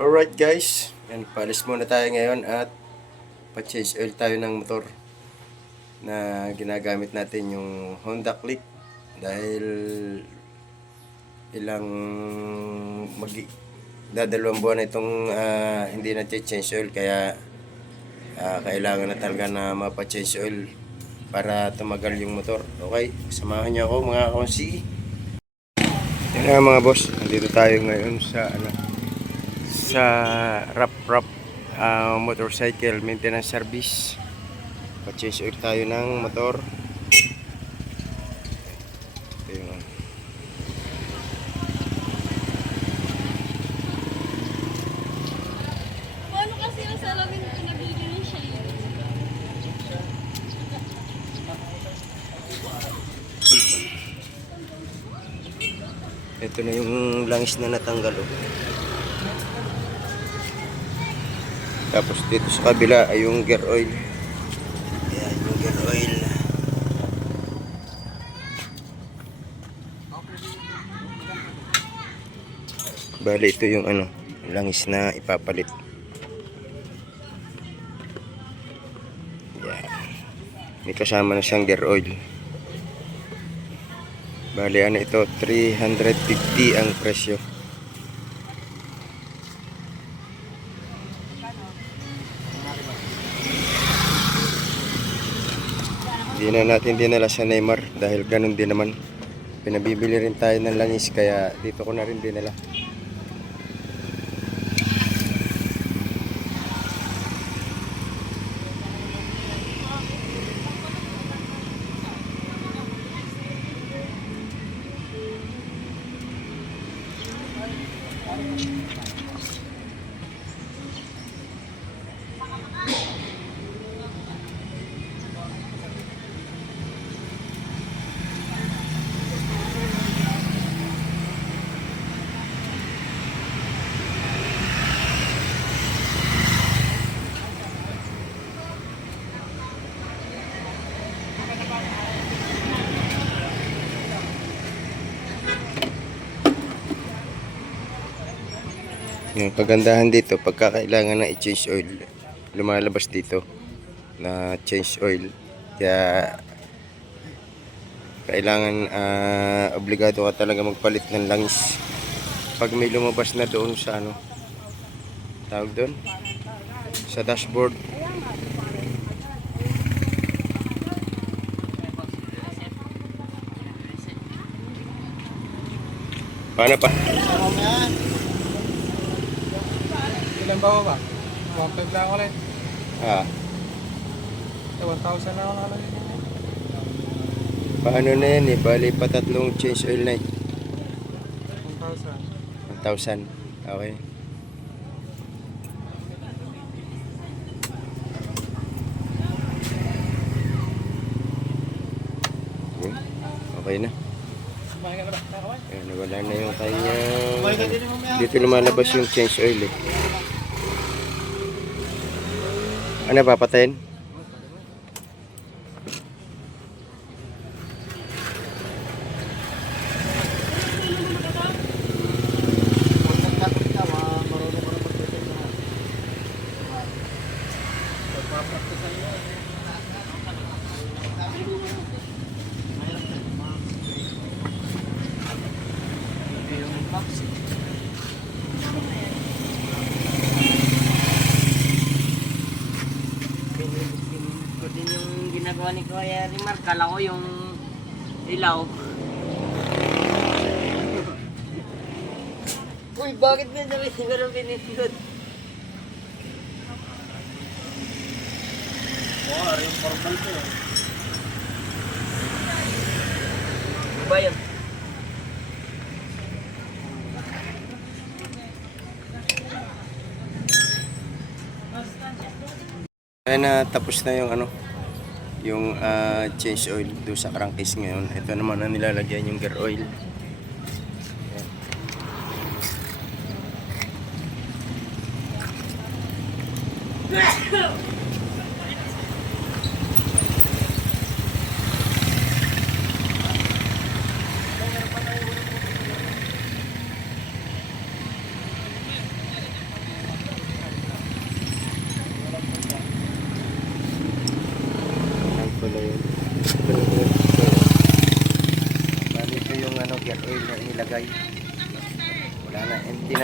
Alright guys, yan, paalis muna tayo ngayon at pa-change oil tayo ng motor na ginagamit natin, yung Honda Click, dahil ilang dadalawang buwan na itong hindi na change oil, kaya kailangan na talaga na mapa-change oil para tumagal yung motor. Okay, samahan niyo ako mga konsi. Yan nga mga boss, nandito tayo ngayon sa Rap motorcycle maintenance service. Pa-change oil tayo ng motor. Ito yung Paano kasi yung salamin pinabili ni siya yun? ito na yung langis na natanggal, oh. Tapos dito sa kabila ay yung gear oil. Ayan yung gear oil. Bali ito yung langis na ipapalit. Ayan. May kasama na siyang gear oil. Bali ito, 350 ang presyo. Hindi na natin dinala sa Neymar dahil ganun din naman. Pinabibili rin tayo ng langis, kaya dito ko na rin dinala. Yung kagandahan dito, pagka kailangan na i-change oil, lumalabas dito na change oil. Kaya kailangan obligado ka talaga magpalit ng langis pag may lumabas na doon sa tawag doon sa dashboard. Paano pa? Ilan ba ba? 1.5 lang ako lang. Ah, 1,000 na ako lang. paano na yan eh? Bali pa tatlong change oil na eh. 1,000. 1,000. Okay. Okay na. Ayan, wala na yung kanyang dito lumalabas yung change oil eh. Ano, papatayin? Ko din yung ginagawa ni Kuya Rimar, kala ko yung ilaw. Uy, bakit na namin siguro pinipigod? Oh, yung formal ko. Diba yun? Ayan na, tapos na yung change oil doon sa crankcase ngayon. Ito naman na nilalagyan yung gear oil.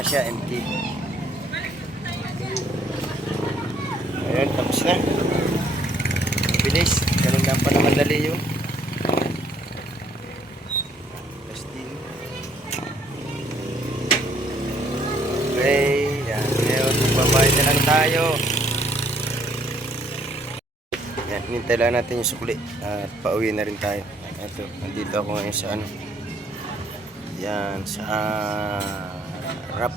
siya, empty. Ayun, tapos na. Bilis. Ganun lang pa naman dali yun. Testing. Okay. Yan. Ngayon, magbabayad na lang tayo. Yan. Hinintay lang natin yung sukli. At pauwi na rin tayo. Ito. Nandito ako ngayon sa ano. Yan. Sa Rap.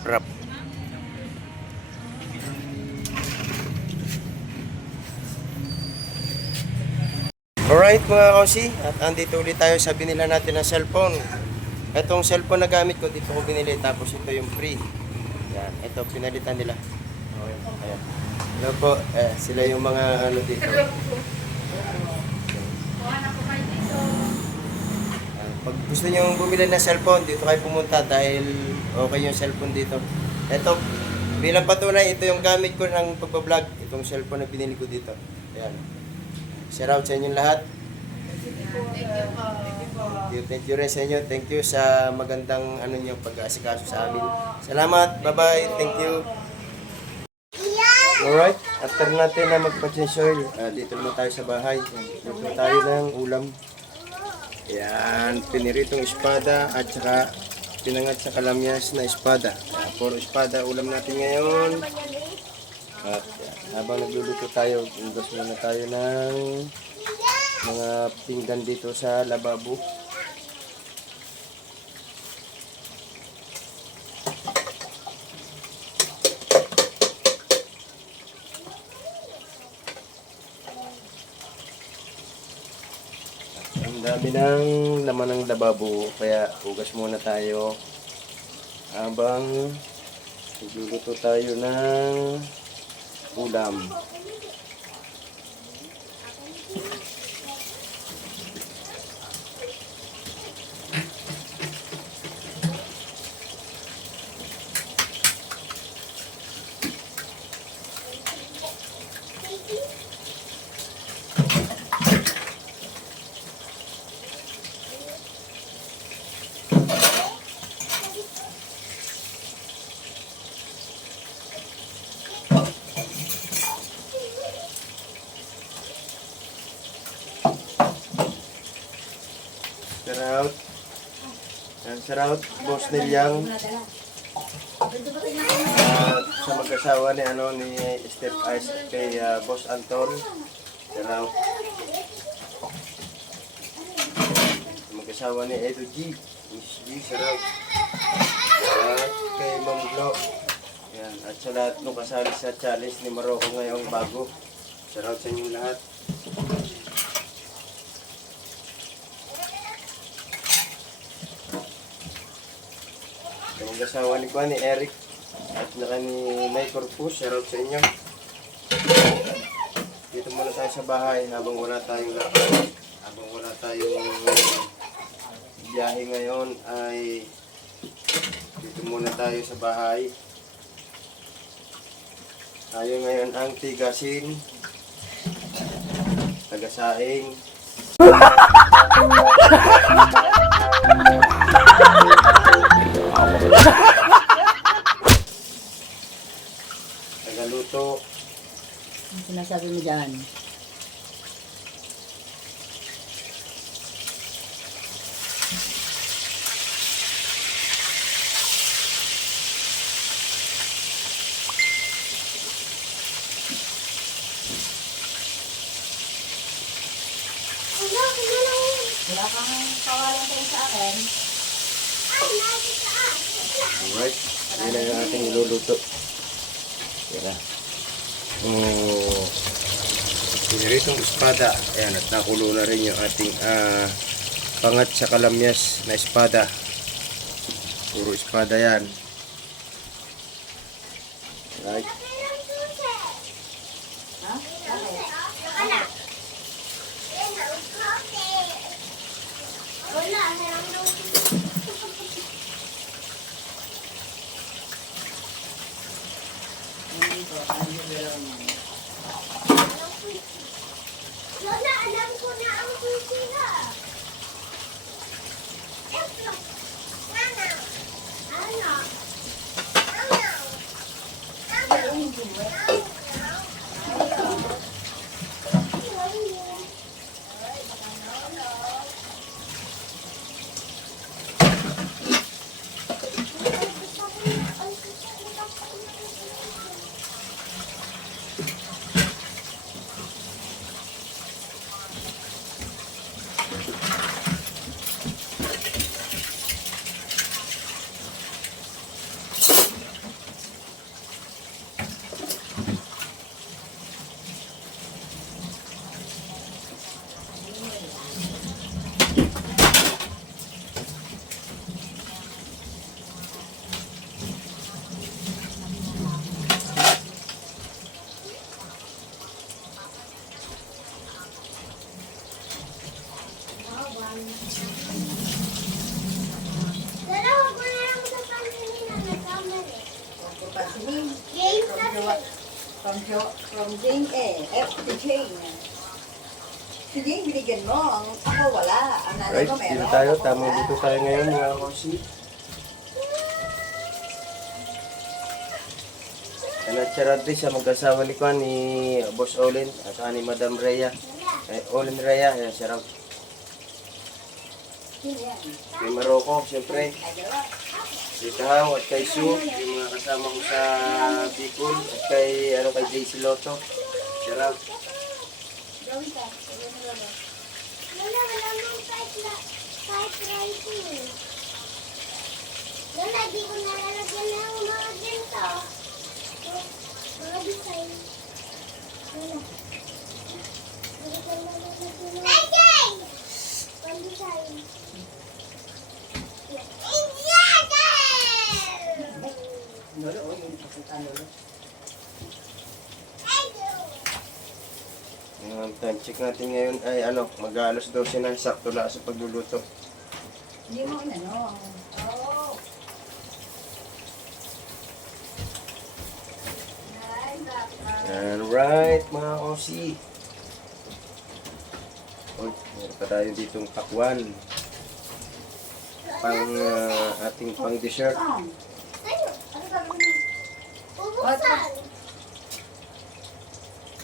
Alright mga kausi, at andito ulit tayo sa binila natin ng cellphone. Itong cellphone na gamit ko, dito ko binili, tapos ito yung free. Yan, ito pinalitan nila. Ayan. Hello po, sila yung mga ano dito. Pag gusto nyo bumili ng cellphone, dito kayo pumunta dahil okay yung cellphone dito. Ito, bilang patunay, ito yung gamit ko ng pagbablog. Itong cellphone na binili ko dito. Ayan. Shout out sa inyong lahat. Thank you rin sa inyo. Thank you sa magandang ano niyo pag-aasikaso sa amin. Salamat. Bye-bye. Thank you. Alright. After natin na magpa-change oil, dito naman tayo sa bahay. Dito tayo ng ulam. Yan. Piniritong espada at saka pinangat sa kalamyas na espada. Puro espada ulam natin ngayon. At habang nagluluto tayo, indos muna tayo ng mga pinggan dito sa lababo. Ang dami ng laman ng lababo, kaya hugas muna tayo habang nagluluto tayo ng ulam. Shoutout. Shoutout, Boss Nilyang. Sa mag-asawa ni Step Ice kay Boss Anton. Shoutout. Sa mag-asawa ni Edo G. Miss G, shoutout. At kay Ma'am Glo. Yan. At sa lahat nung kasali sa challenge ni Marocco ngayong bago. Shoutout sa inyong lahat. Yung asawa ni Eric at naka ni May Corpus, shoutout sa inyo. Dito muna tayo sa bahay habang wala tayong lakad. Habang wala tayong biyahe ngayon ay dito muna tayo sa bahay. Tayo ngayon ang tigasin, tagasaing. Tagaluto. Ang sinasabi mo dyan? Wala kang kawalan tayo sa akin. Alright. Yan ang ating iluluto. Yan. Piniritong espada. Ayan, at nakulo na rin yung ating pangat sa kalamyas na espada. Puro espada yan. Right. Lola, alam ko na ang susila. Ano? From Jane F to Jane. Si Jane, binigyan mo. Ako wala. Ang nanay Right, ko meron. dito tayo. Ako Tama wala. dito tayo ngayon mga kosi. Natsarad din sa mag-asawa ni Kwan ni Boss Olin at saka ni Madam Rhea. Olin Rhea, yan siya raw. Sino yan? Kay Maroko, siyempre. Ay, dalawa. Kay Tahaw at kay Sue, yung mga kasama ko sa Bicol. At kay JC Lotto. Siya raw. Gawin ka. Gawin mo lang. Lola, wala mong typewriter. Lola, di ko nalalagyan ng mga ganito. Mga design. Lola. Di ko nalalagyan ng... Pang-design! Lolo, oh, yung pasukan, Lolo. Yung time check natin ngayon ay mag-alas 12 na. Sakto lang sa pagluluto. Hindi mo inano. Oo. Ay, baka. Alright, mga kosi. Uy, meron pa tayo ditong takwan. Ating pang dessert. Saan? Ano? Ano gagawin mo? Bubuksan.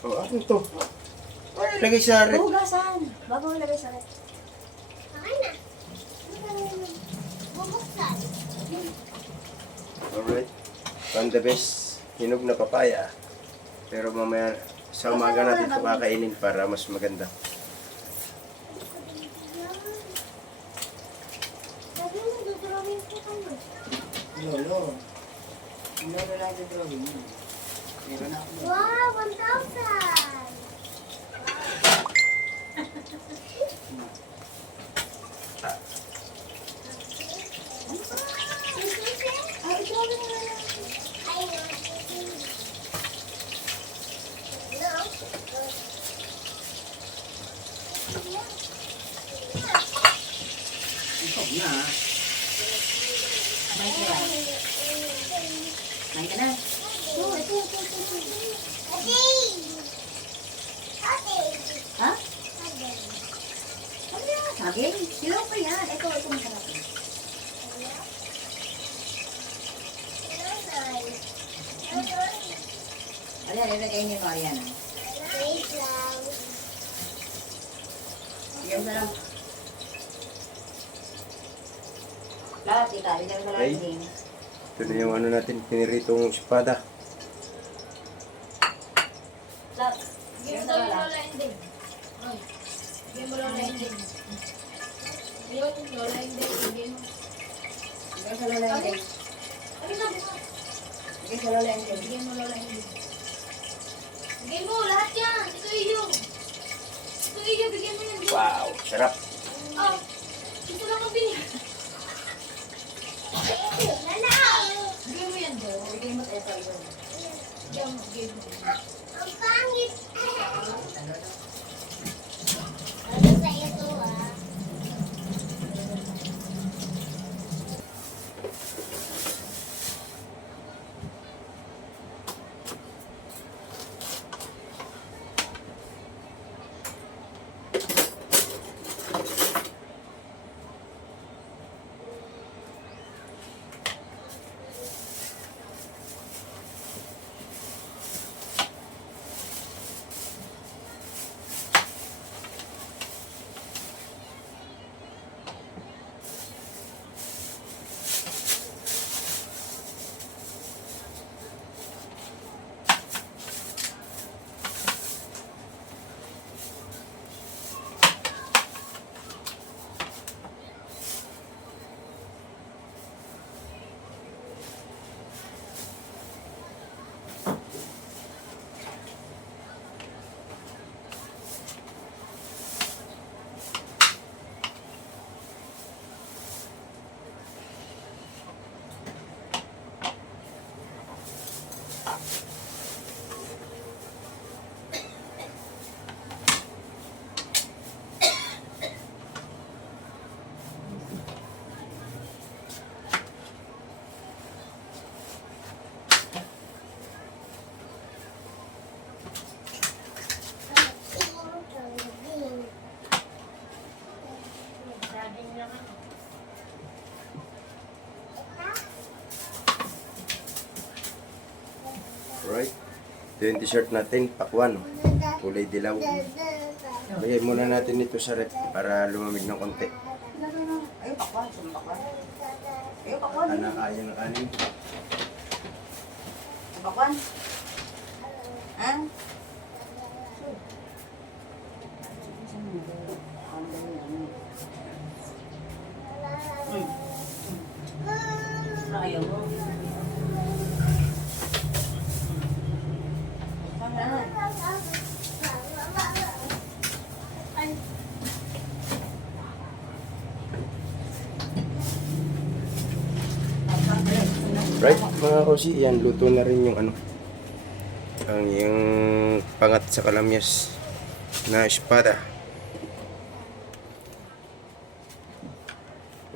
Oh, ano to? Ay, lagay sa rep. Hugasan. Bago mo lagay sa rep. Okay na. Ano gagawin mo? Bubuksan. Alright. Pan the best. Hinog na papaya. Pero mamaya sa umaga natin ito kakainin para mas maganda. Sabi mo, dudrawing ko kayo. Lolo. Lolo lang yung drawing mo. Meron na ako. Wow, 1,000! Ay, drawing mo lang. Ikaw na. Kumain ka na. Kumain ka na. Ha? Ano yan? Saging? Silaw pa yan. Ito masarap. Ayan, ilagay niyo pa yan. Bigyan mo na lang. Lahat, tita. Bigyan mo na lang Ay. din. Ito na yung natin, piniritong espada. Lahat. Bigyan mo na lang. Bigyan sa lola yung din. Bigyan sa lola yung din. Bigyan mo, lahat yan. Ito iyo. Ito iyo, bigyan mo yan. Wow, sarap. Oh, ito lang ang binigyan. Nana! Bigyan mo yan, Joe. Bigyan mo tayo sa iyo. Ang pangit. Ano sa ito ah? Alright. Ito yung t-shirt natin, pakwan. Kulay dilaw. Lagay muna natin ito sa rep para lumamig ng konti. Ayun, pakwan. Sumpakwan. Ayun, pakwan. Anak, ayaw ng kanin. Pakwan. Ha? Ayaw mo. Right, mga kosi, yan, luto na rin yung ano. Ang yung pangat sa kalamyas na espada.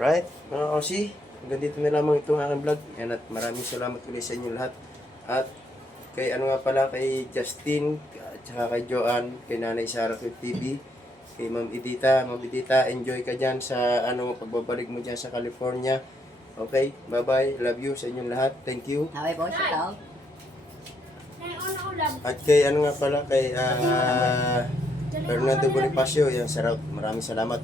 Right, mga kosi, hanggang dito na lamang itong aking vlog. Yan, at maraming salamat ulit sa inyo lahat. At kay ano nga pala, kay Justin, at saka kay Joanne, kay Nanay Sarah TV, kay Ma'am Edita. Ma'am Edita, enjoy ka dyan sa ano, pagbabalik mo dyan sa California. Okay, bye-bye. Love you sa inyong lahat. Thank you. Naway po, shout out. At kay ano nga pala, kay Fernando Bonifacio, yan, Maraming salamat.